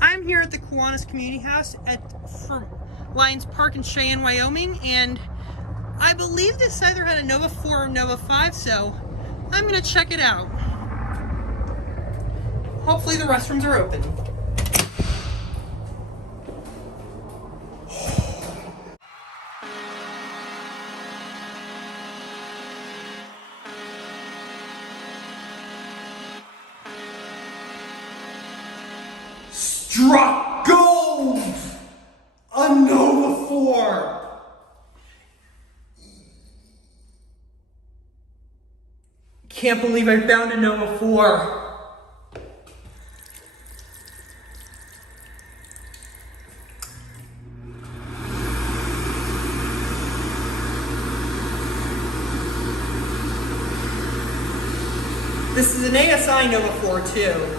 I'm here at the Kiwanis Community House for Lions Park in Cheyenne, Wyoming, and I believe this either had a Nova 4 or Nova 5, so I'm going to check it out. Hopefully the restrooms are open. Struck gold! A Nova 4! Can't believe I found a Nova 4. This is an ASI Nova 4 too.